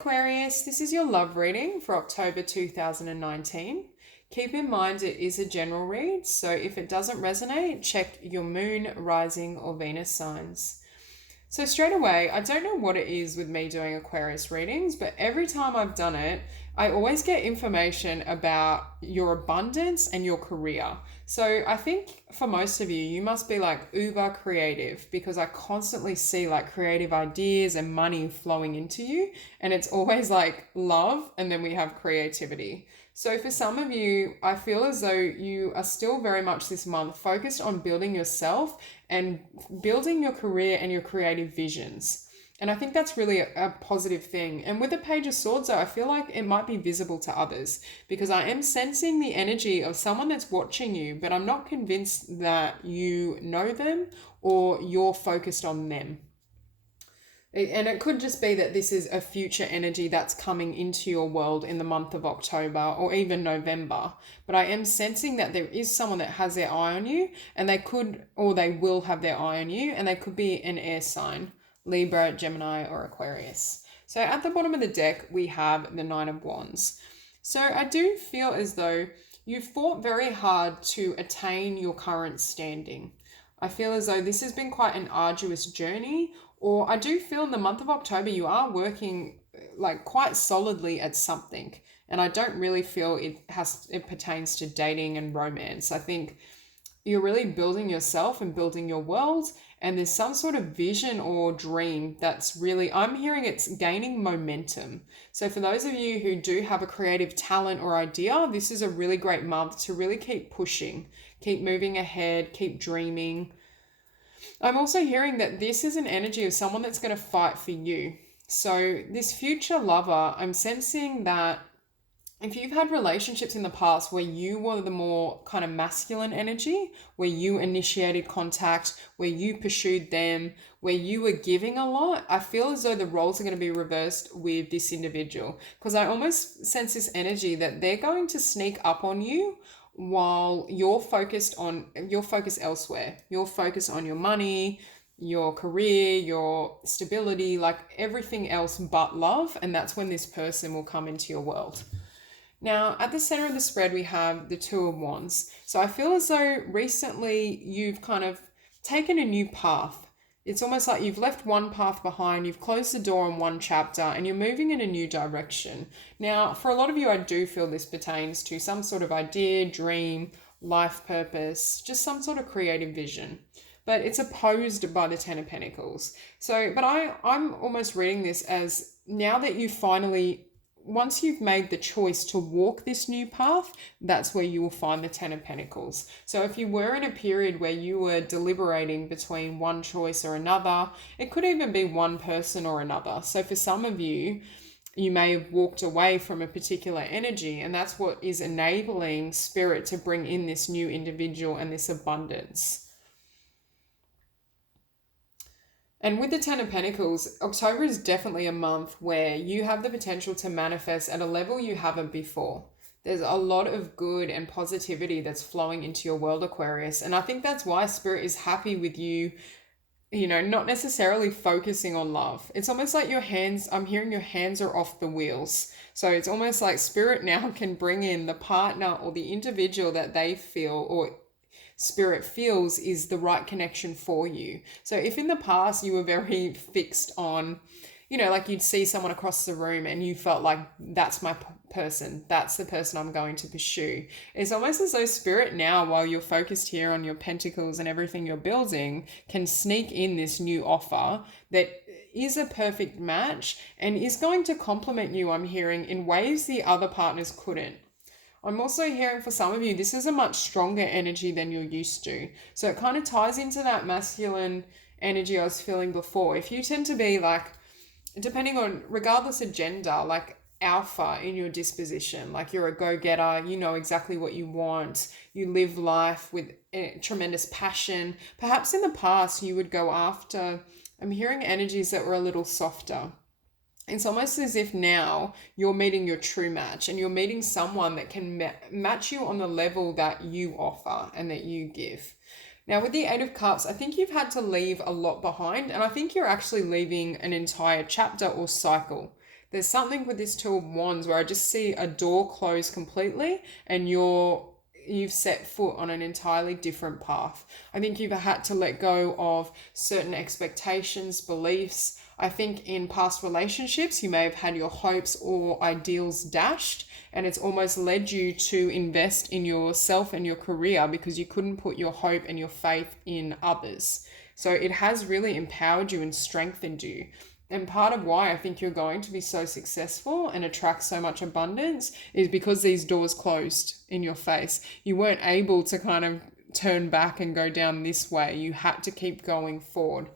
Aquarius, this is your love reading for October 2019. Keep in mind it is a general read, so if it doesn't resonate, check your moon, rising, or Venus signs. So, straight away, I don't know what it is with me doing Aquarius readings, but every time I've done it, I always get information about your abundance and your career. So, I think for most of you, you must be like uber creative because I constantly see like creative ideas and money flowing into you. And it's always like love, and then we have creativity. So, for some of you, I feel as though you are still very much this month focused on building yourself and building your career and your creative visions. And I think that's really a positive thing. And with the Page of Swords, though, I feel like it might be visible to others because I am sensing the energy of someone that's watching you, but I'm not convinced that you know them or you're focused on them. And it could just be that this is a future energy that's coming into your world in the month of October or even November. But I am sensing that there is someone that has their eye on you, and they could, or they will have their eye on you, and they could be an air sign: Libra, Gemini, or Aquarius. So at the bottom of the deck, we have the Nine of Wands. So I do feel as though you fought very hard to attain your current standing. I feel as though this has been quite an arduous journey, or I do feel in the month of October you are working like quite solidly at something. And I don't really feel it pertains to dating and romance. I think you're really building yourself and building your world, and there's some sort of vision or dream that's really, I'm hearing it's gaining momentum. So for those of you who do have a creative talent or idea, this is a really great month to really keep pushing, keep moving ahead, keep dreaming. I'm also hearing that this is an energy of someone that's going to fight for you. So, this future lover, I'm sensing that if you've had relationships in the past where you were the more kind of masculine energy, where you initiated contact, where you pursued them, where you were giving a lot, I feel as though the roles are going to be reversed with this individual. Because I almost sense this energy that they're going to sneak up on you while you're focused elsewhere. You're focused on your money, your career, your stability, like everything else but love. And that's when this person will come into your world. Now, at the center of the spread, we have the Two of Wands. So I feel as though recently you've kind of taken a new path. It's almost like you've left one path behind, you've closed the door on one chapter, and you're moving in a new direction. Now, for a lot of you, I do feel this pertains to some sort of idea, dream, life purpose, just some sort of creative vision. But it's opposed by the Ten of Pentacles. So, but I'm almost reading this as now that you finally, once you've made the choice to walk this new path, that's where you will find the Ten of Pentacles. So if you were in a period where you were deliberating between one choice or another, it could even be one person or another. So for some of you, you may have walked away from a particular energy, and that's what is enabling Spirit to bring in this new individual and this abundance. And with the Ten of Pentacles, October is definitely a month where you have the potential to manifest at a level you haven't before. There's a lot of good and positivity that's flowing into your world, Aquarius. And I think that's why Spirit is happy with you, not necessarily focusing on love. It's almost like I'm hearing your hands are off the wheels. So it's almost like Spirit now can bring in the partner or the individual that they feel or Spirit feels is the right connection for you. So if in the past you were very fixed on, like you'd see someone across the room and you felt like that's my person, that's the person I'm going to pursue. It's almost as though Spirit now, while you're focused here on your pentacles and everything you're building, can sneak in this new offer that is a perfect match and is going to complement you, I'm hearing, in ways the other partners couldn't. I'm also hearing for some of you, this is a much stronger energy than you're used to. So it kind of ties into that masculine energy I was feeling before. If you tend to be like, depending on, regardless of gender, like alpha in your disposition, like you're a go-getter, you know exactly what you want, you live life with tremendous passion. Perhaps in the past you would go after, I'm hearing energies that were a little softer. It's almost as if now you're meeting your true match and you're meeting someone that can match you on the level that you offer and that you give. Now, with the Eight of Cups, I think you've had to leave a lot behind, and I think you're actually leaving an entire chapter or cycle. There's something with this Two of Wands where I just see a door close completely and you've set foot on an entirely different path. I think you've had to let go of certain expectations, beliefs. I think in past relationships, you may have had your hopes or ideals dashed, and it's almost led you to invest in yourself and your career because you couldn't put your hope and your faith in others. So it has really empowered you and strengthened you. And part of why I think you're going to be so successful and attract so much abundance is because these doors closed in your face. You weren't able to kind of turn back and go down this way. You had to keep going forward.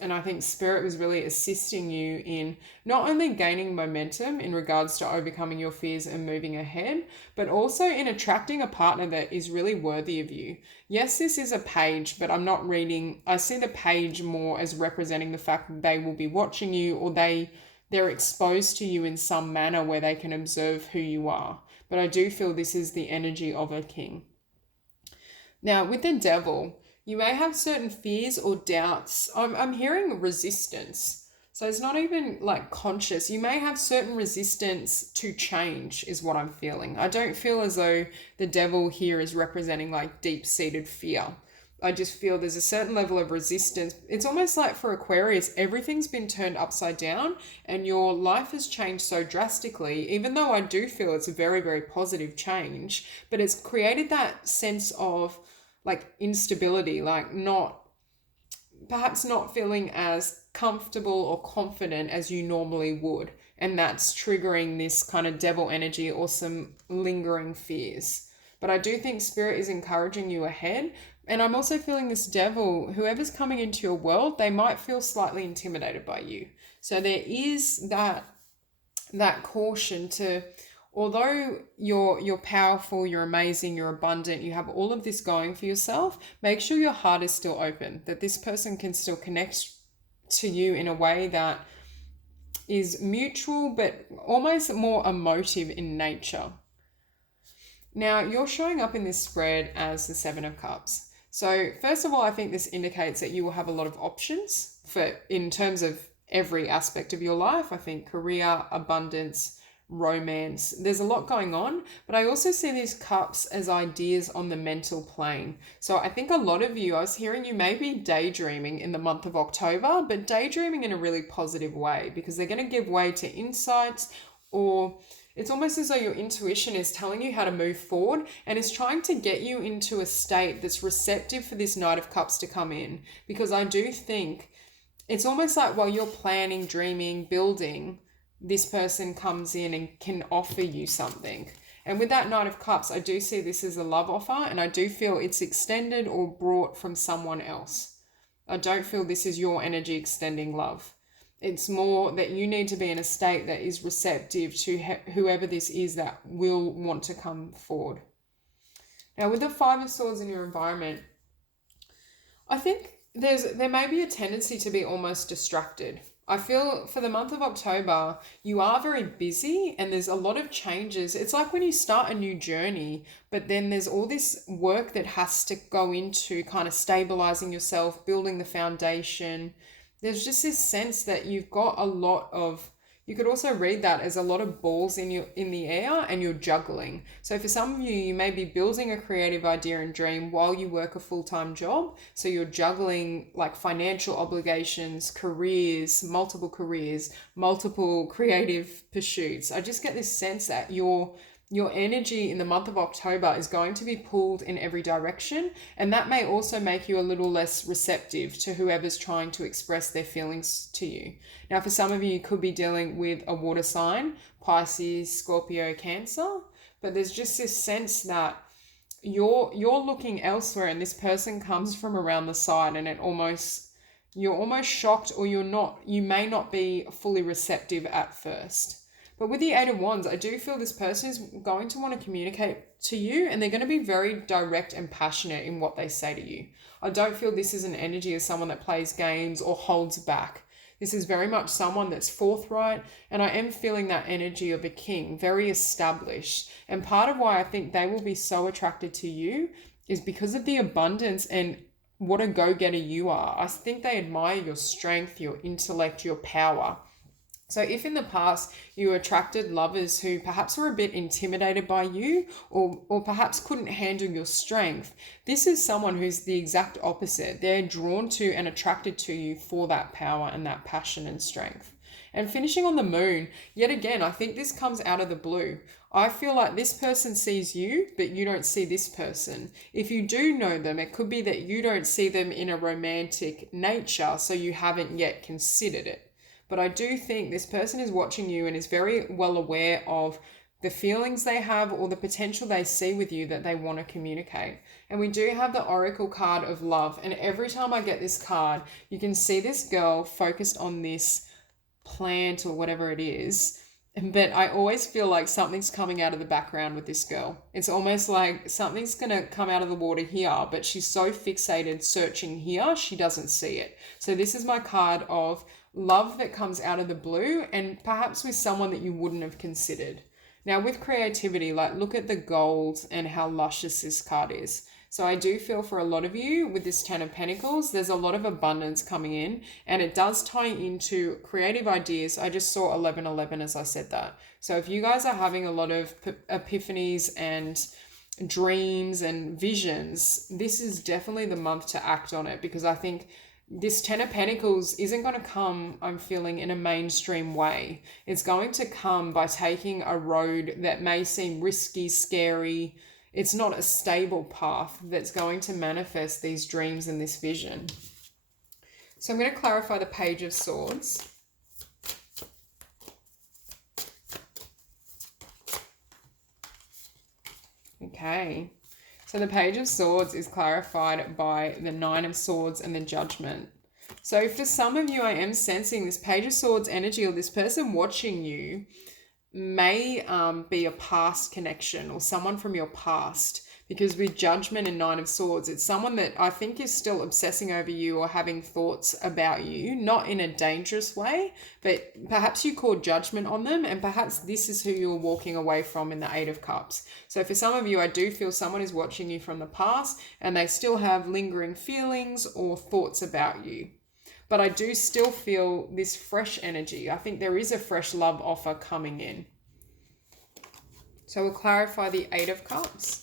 And I think Spirit was really assisting you in not only gaining momentum in regards to overcoming your fears and moving ahead, but also in attracting a partner that is really worthy of you. Yes, this is a page, but I'm not reading. I see the page more as representing the fact that they will be watching you, or they're exposed to you in some manner where they can observe who you are. But I do feel this is the energy of a king. Now, with the Devil, you may have certain fears or doubts. I'm hearing resistance. So it's not even like conscious. You may have certain resistance to change is what I'm feeling. I don't feel as though the Devil here is representing like deep-seated fear. I just feel there's a certain level of resistance. It's almost like for Aquarius, everything's been turned upside down and your life has changed so drastically, even though I do feel it's a very, very positive change, but it's created that sense of like instability, like perhaps not feeling as comfortable or confident as you normally would. And that's triggering this kind of Devil energy or some lingering fears. But I do think Spirit is encouraging you ahead. And I'm also feeling this Devil, whoever's coming into your world, they might feel slightly intimidated by you. So there is that caution to, although you're powerful, you're amazing, you're abundant, you have all of this going for yourself, make sure your heart is still open, that this person can still connect to you in a way that is mutual, but almost more emotive in nature. Now, you're showing up in this spread as the Seven of Cups. So first of all, I think this indicates that you will have a lot of options in terms of every aspect of your life. I think career, abundance, romance, there's a lot going on, but I also see these cups as ideas on the mental plane. So I think a lot of you, I was hearing you may be daydreaming in the month of October, but daydreaming in a really positive way, because they're going to give way to insights, or it's almost as though your intuition is telling you how to move forward and is trying to get you into a state that's receptive for this Knight of Cups to come in. Because I do think it's almost like while you're planning, dreaming, building, this person comes in and can offer you something. And with that Knight of Cups, I do see this as a love offer, and I do feel it's extended or brought from someone else. I don't feel this is your energy extending love. It's more that you need to be in a state that is receptive to whoever this is that will want to come forward. Now, with the Five of Swords in your environment, I think there may be a tendency to be almost distracted. I feel for the month of October, you are very busy and there's a lot of changes. It's like when you start a new journey, but then there's all this work that has to go into kind of stabilizing yourself, building the foundation. There's just this sense that you've got a lot of, you could also read that as a lot of balls in the air and you're juggling. So for some of you, you may be building a creative idea and dream while you work a full-time job. So you're juggling like financial obligations, multiple creative pursuits. I just get this sense that your energy in the month of October is going to be pulled in every direction, and that may also make you a little less receptive to whoever's trying to express their feelings to you. Now, for some of you, you could be dealing with a water sign, Pisces, Scorpio, Cancer, but there's just this sense that you're looking elsewhere and this person comes from around the side, and you're almost shocked, or you may not be fully receptive at first. But with the Eight of Wands, I do feel this person is going to want to communicate to you, and they're going to be very direct and passionate in what they say to you. I don't feel this is an energy of someone that plays games or holds back. This is very much someone that's forthright, and I am feeling that energy of a king, very established. And part of why I think they will be so attracted to you is because of the abundance and what a go-getter you are. I think they admire your strength, your intellect, your power. So if in the past you attracted lovers who perhaps were a bit intimidated by you, or perhaps couldn't handle your strength, this is someone who's the exact opposite. They're drawn to and attracted to you for that power and that passion and strength. And finishing on the moon, yet again, I think this comes out of the blue. I feel like this person sees you, but you don't see this person. If you do know them, it could be that you don't see them in a romantic nature, so you haven't yet considered it. But I do think this person is watching you and is very well aware of the feelings they have or the potential they see with you that they want to communicate. And we do have the Oracle card of love. And every time I get this card, you can see this girl focused on this plant or whatever it is. But I always feel like something's coming out of the background with this girl. It's almost like something's going to come out of the water here, but she's so fixated searching here, she doesn't see it. So this is my card of love that comes out of the blue, and perhaps with someone that you wouldn't have considered. Now with creativity, like look at the gold and how luscious this card is. So I do feel for a lot of you with this Ten of Pentacles, there's a lot of abundance coming in, and it does tie into creative ideas. I just saw 1111 as I said that. So if you guys are having a lot of epiphanies and dreams and visions, this is definitely the month to act on it, because I think this Ten of Pentacles isn't going to come, I'm feeling, in a mainstream way. It's going to come by taking a road that may seem risky, scary. It's not a stable path that's going to manifest these dreams and this vision. So I'm going to clarify the Page of Swords. Okay. So the Page of Swords is clarified by the Nine of Swords and the Judgment. So for some of you, I am sensing this Page of Swords energy, or this person watching you may be a past connection or someone from your past, because with Judgment and Nine of Swords, it's someone that I think is still obsessing over you or having thoughts about you, not in a dangerous way, but perhaps you called judgment on them, and perhaps this is who you're walking away from in the Eight of Cups. So for some of you, I do feel someone is watching you from the past and they still have lingering feelings or thoughts about you. But I do still feel this fresh energy. I think there is a fresh love offer coming in. So we'll clarify the Eight of Cups.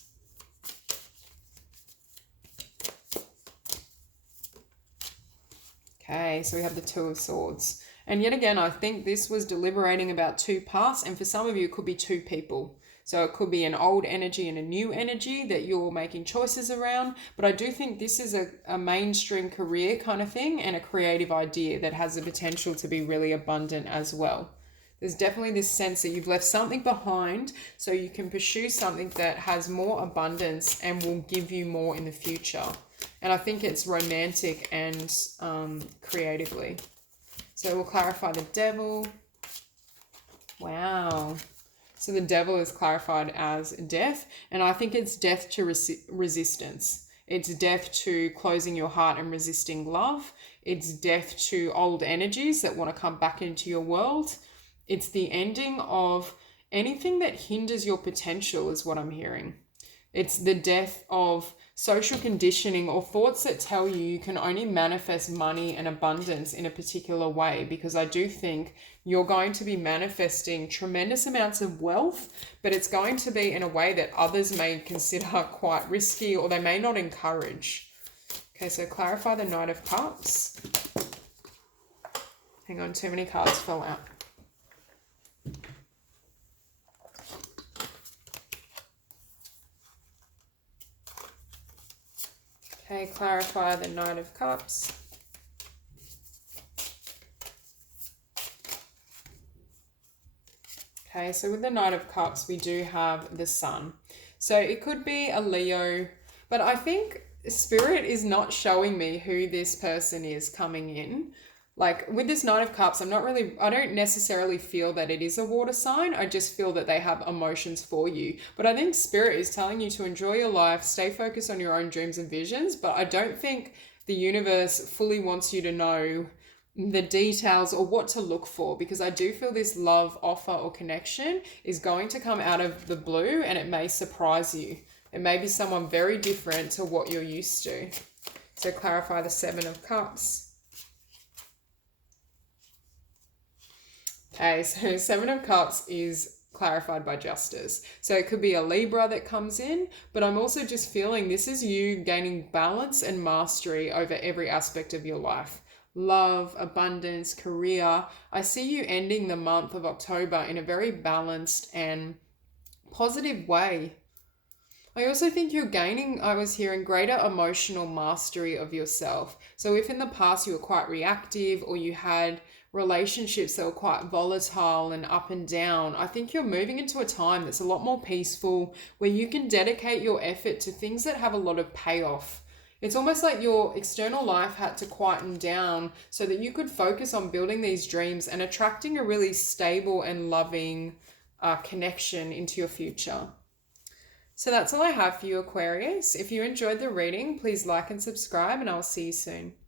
Okay, so we have the Two of Swords. And yet again, I think this was deliberating about two paths, and for some of you, it could be two people. So it could be an old energy and a new energy that you're making choices around. But I do think this is a mainstream career kind of thing, and a creative idea that has the potential to be really abundant as well. There's definitely this sense that you've left something behind so you can pursue something that has more abundance and will give you more in the future. And I think it's romantic and creatively. So we'll clarify the Devil. Wow. So the Devil is clarified as death, and I think it's death to resistance. It's death to closing your heart and resisting love. It's death to old energies that want to come back into your world. It's the ending of anything that hinders your potential is what I'm hearing. It's the death of social conditioning or thoughts that tell you you can only manifest money and abundance in a particular way, because I do think you're going to be manifesting tremendous amounts of wealth, but it's going to be in a way that others may consider quite risky or they may not encourage. Okay, so clarify the Knight of Cups. Hang on, too many cards fell out. Okay, clarify the Knight of Cups. Okay, so with the Knight of Cups, we do have the Sun. So it could be a Leo, but I think Spirit is not showing me who this person is coming in. Like with this Knight of Cups, I don't necessarily feel that it is a water sign. I just feel that they have emotions for you. But I think Spirit is telling you to enjoy your life, stay focused on your own dreams and visions. But I don't think the universe fully wants you to know the details or what to look for, because I do feel this love offer or connection is going to come out of the blue, and it may surprise you. It may be someone very different to what you're used to. So clarify the Seven of Cups. Okay, so Seven of Cups is clarified by justice. So it could be a Libra that comes in, but I'm also just feeling this is you gaining balance and mastery over every aspect of your life. Love, abundance, career. I see you ending the month of October in a very balanced and positive way. I also think you're gaining, I was hearing, greater emotional mastery of yourself. So, if in the past you were quite reactive or you had relationships that were quite volatile and up and down, I think you're moving into a time that's a lot more peaceful where you can dedicate your effort to things that have a lot of payoff. It's almost like your external life had to quieten down so that you could focus on building these dreams and attracting a really stable and loving connection into your future. So that's all I have for you, Aquarius. If you enjoyed the reading, please like and subscribe, and I'll see you soon.